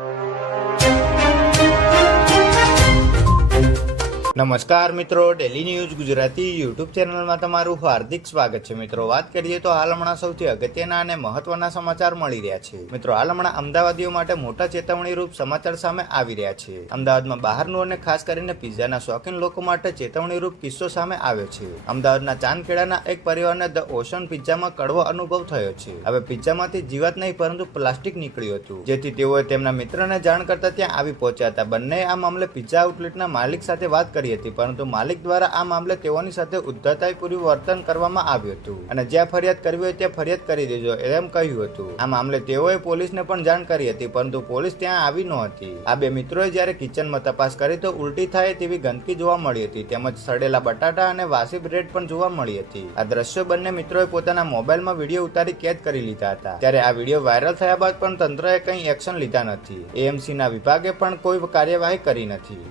you. નમસ્કાર મિત્રો daily news Gujarati YouTube ચેનલમાં તમારું હાર્દિક સ્વાગત છે. મિત્રો, વાત કરીએ તો હાલ હમણાં સૌથી અગત્યના અને મહત્વના સમાચાર મળી રહ્યા છે. મિત્રો, હાલ હમણાં અમદાવાદીઓ માટે મોટા ચેતવણી રૂપ સમાચાર સામે આવી રહ્યા છે. અમદાવાદમાં બહારનું અને ખાસ કરીને પિઝાના શોખીન લોકો માટે ચેતવણી રૂપ કિસ્સો સામે આવ્યો છે. અમદાવાદના ચાંદખેડાના એક પરિવારને ધ ઓશન પિઝામાં કડવો અનુભવ થયો છે. હવે પિઝામાંથી જીવાત નહીં, પરંતુ પ્લાસ્ટિક નીકળ્યું હતું. જેથી તેઓએ તેમના મિત્રને જાણ કરતા ત્યાં આવી પહોંચ્યા હતા. બંને આ મામલે પિઝા આઉટલેટના માલિક સાથે વાત કરી હતી, પરંતુ માલિક દ્વારા આ મામલે તેઓની સાથે ઉદ્ધતાઈપૂર્વક વર્તન કરવામાં આવ્યું હતું. અને જ્યાં ફરિયાદ કરવી હોય ત્યાં ફરિયાદ કરી દેજો એમ કહ્યું હતું. આ મામલે તેઓએ પોલીસને પણ જાણ કરી હતી, પરંતુ પોલીસ ત્યાં આવી નહોતી આ બે મિત્રોએ જ્યારે કિચનમાં તપાસ કરી તો ઉલટી થાય તેવી ગંદકી જોવા મળી હતી, તેમજ સડેલા બટાટા અને વાસી બ્રેડ પણ જોવા મળી હતી. આ દ્રશ્યો બંને મિત્રોએ પોતાના મોબાઈલમાં વીડિયો ઉતારી કેદ કરી લીધા હતા. ત્યારે આ વીડિયો વાયરલ થયા બાદ પણ તંત્રએ કંઈ એક્શન લીધા નથી. એએમસીના વિભાગે પણ કોઈ કાર્યવાહી કરી નથી.